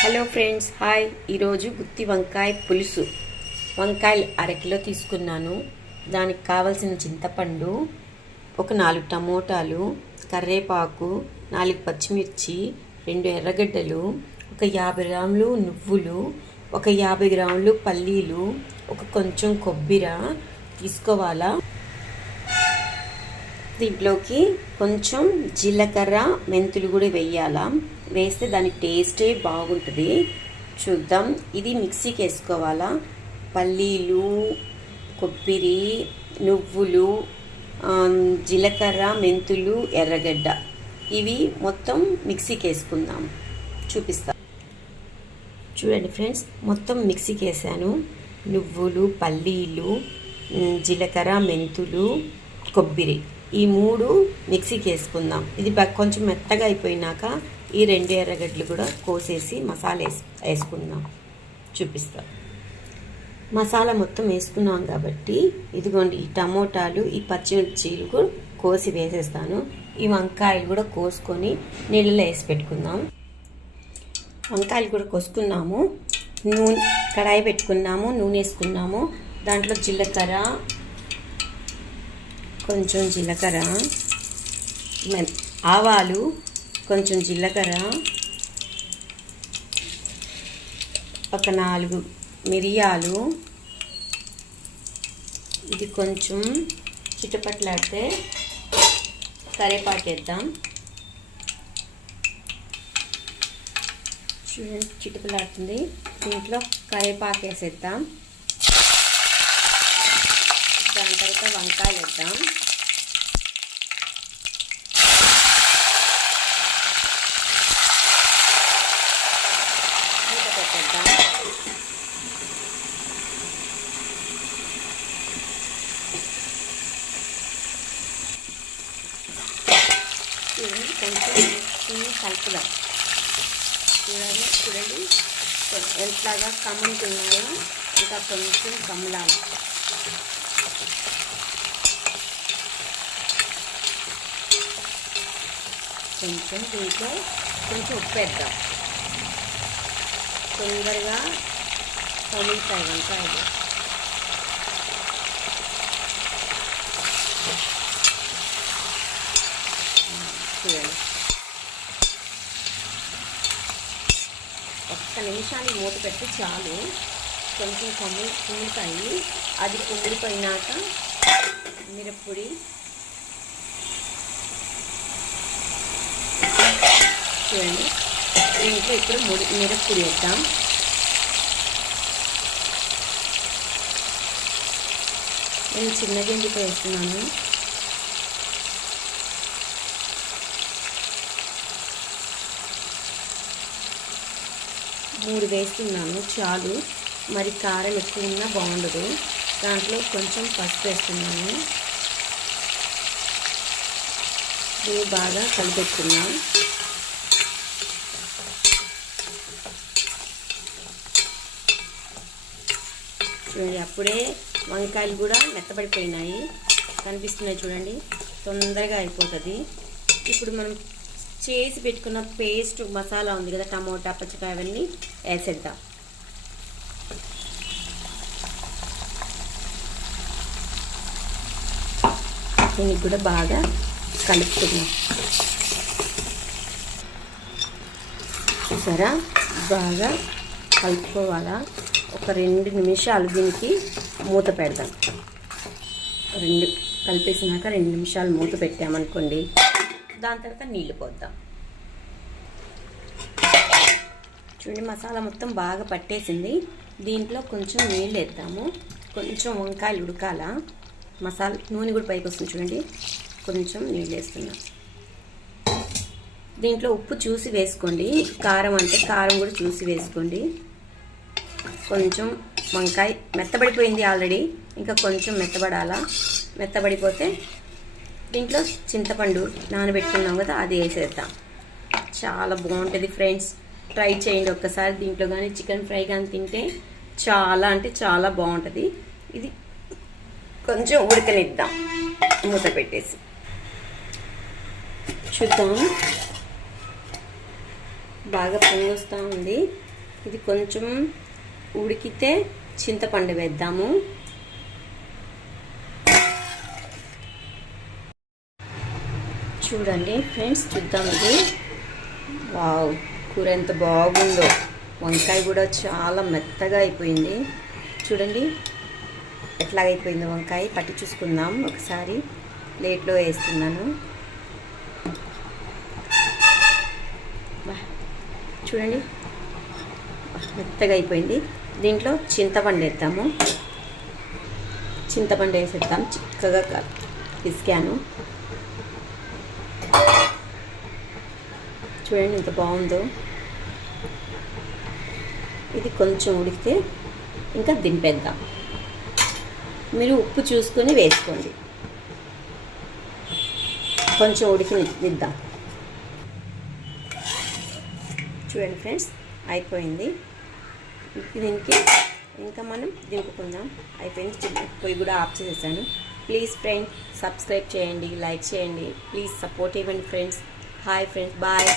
Hello friends, hi. ఈరోజు గుత్తి వంకాయ పులుసు. వంకాయలు అరకిలో తీసుకున్నాను. దానికి కావలసిన చింతపండు, ఒక 4 టమోటాలు, కరివేపాకు, 4 పచ్చిమిర్చి, 2 ఎర్రగడ్డలు, ఒక 50 గ్రాములు నువ్వులు, ఒక 50 గ్రాములు పల్లీలు, ఒక కొంచెం కొబ్బరి తీసుకోవాలా. దీంట్లోకి కొంచెం జీలకర్ర, మెంతులు కూడా వేయాలా. వేస్తే దాని టేస్టే బాగుంటుంది. చూద్దాం. ఇది మిక్సీకి వేసుకోవాలా. పల్లీలు, కొబ్బరి, నువ్వులు, జీలకర్ర, మెంతులు, ఎర్రగడ్డ ఇవి మొత్తం మిక్సీకి వేసుకుందాం. చూపిస్తా చూడండి ఫ్రెండ్స్, మొత్తం మిక్సీకి వేసాను. నువ్వులు, పల్లీలు, జీలకర్ర, మెంతులు, కొబ్బరి ఈ 3 మిక్సీకి వేసుకుందాం. ఇది కొంచెం మెత్తగా అయిపోయినాక ఈ 2 ఎర్రగడ్డలు కూడా కోసేసి మసాలా వేసుకుందాం. చూపిస్తా. మసాలా మొత్తం వేసుకున్నాం కాబట్టి ఇదిగోండి, ఈ టమోటాలు, ఈ పచ్చిమిర్చీలు కోసి వేసేస్తాను. ఈ వంకాయలు కూడా కోసుకొని నీళ్ళలో వేసి పెట్టుకుందాం. వంకాయలు కూడా కోసుకున్నాము. నూనె కడాయి పెట్టుకున్నాము, నూనె వేసుకున్నాము. దాంట్లో కొంచెం జీలకర్ర, ఆవాలు, కొంచెం జీలకర్ర, ఒక 4 మిరియాలు, ఇది కొంచెం చిటపట్లాడితే కరివేపాకు వేద్దాం. చూడండి, చిటపలాడుతుంది. దీంట్లో కరివేపాకు వేసేద్దాం. దాని తర్వాత వంకాయలు వేద్దాం. మూత పెట్టేద్దాం. కొంచెం కలుపుదాం. చూడండి ఎంతలాగా కమ్ముతున్నాయో, ఇంకా కొంచెం కమ్మలాలి. కొంచెం దీంట్లో కొంచెం ఉప్పు వేద్దాం. తొందరగా కమ్ముతాయి వంకాయలు. చూడండి, ఒక్క నిమిషానికి మూత పెట్టి చాలు. కొంచెం కుమ్ముతాయి. అది కుమ్మిపోయినాక మిరప్పొడి, చూడండి దీంట్లో ఇప్పుడు మిరప్పొడి వేద్దాం. నేను చిన్న గింజతో వేస్తున్నాను. మూడు వేస్తున్నాను చాలు. మరి కారం ఎక్కువ ఉన్నా బాగుండదు. దాంట్లో కొంచెం పసుపు వేస్తున్నాను. దీన్ని బాగా కలిపెట్టుకున్నాం. చూడండి, అప్పుడే వంకాయలు కూడా మెత్తబడిపోయినాయి, కనిపిస్తున్నాయి. చూడండి, తొందరగా అయిపోతుంది. ఇప్పుడు మనం చేసి పెట్టుకున్న పేస్ట్ మసాలా ఉంది కదా, టమోటా, పచ్చికాయ అవన్నీ వేసేద్దాం. దీనికి కూడా బాగా కలుపుతున్నాం. చూసారా, బాగా కలుపుకోవాలా. ఒక 2 నిమిషాలు దీనికి మూత పెడదాం. కలిపేసినాక 2 నిమిషాలు మూత పెట్టామనుకోండి, దాని తర్వాత నీళ్ళు పోద్దాం. చూడండి, మసాలా మొత్తం బాగా పట్టేసింది. దీంట్లో కొంచెం నీళ్ళు వేద్దాము. కొంచెం వంకాయలు ఉడకాల. మసాలా నూనె కూడా పైకి వస్తుంది. చూడండి, కొంచెం నీళ్ళు వేస్తున్నాం. దీంట్లో ఉప్పు చూసి వేసుకోండి. కారం అంటే కారం కూడా చూసి వేసుకోండి. కొంచెం వంకాయ మెత్తబడిపోయింది ఆల్రెడీ, ఇంకా కొంచెం మెత్తబడాలా. మెత్తబడిపోతే దీంట్లో చింతపండు నానబెట్టుకున్నాం కదా, అది వేసేద్దాం. చాలా బాగుంటుంది ఫ్రెండ్స్, ట్రై చేయండి ఒక్కసారి. దీంట్లో కానీ చికెన్ ఫ్రై కానీ తింటే చాలా అంటే చాలా బాగుంటుంది. ఇది కొంచెం ఉడకనిద్దాం మూత పెట్టేసి. చూద్దాం, బాగా పొంగి వస్తూ ఉంది. ఇది కొంచెం ఉడికితే చింతపండు వేద్దాము. చూడండి ఫ్రెండ్స్, చూద్దాం ఇది. వావ్, కూర ఎంత బాగుందో. వంకాయ కూడా చాలా మెత్తగా అయిపోయింది. చూడండి ఎట్లాగైపోయిందో వంకాయ. పట్టి చూసుకుందాం ఒకసారి. ప్లేట్లో వేస్తున్నాను. చూడండి మెత్తగా అయిపోయింది. దీంట్లో చింతపండు వేద్దాము. చింతపండు వేసేద్దాం. చిక్కగా పిసికాను. చూడండి ఎంత బాగుందో. ఇది కొంచెం ఉడికితే ఇంకా దింపేద్దాం. మీరు ఉప్పు చూసుకొని వేసుకోండి. కొంచెం ఉడికినిద్దాం. చూడండి ఫ్రెండ్స్, అయిపోయింది. దీనికి ఇంకా మనం దింపుకుందాం. అయిపోయింది. పొయ్యి కూడా ఆఫ్ చేసేసాను. ప్లీజ్ ఫ్రెండ్స్, సబ్స్క్రైబ్ చేయండి, లైక్ చేయండి. ప్లీజ్ సపోర్ట్ ఇవ్వండి ఫ్రెండ్స్. Hi friends, bye.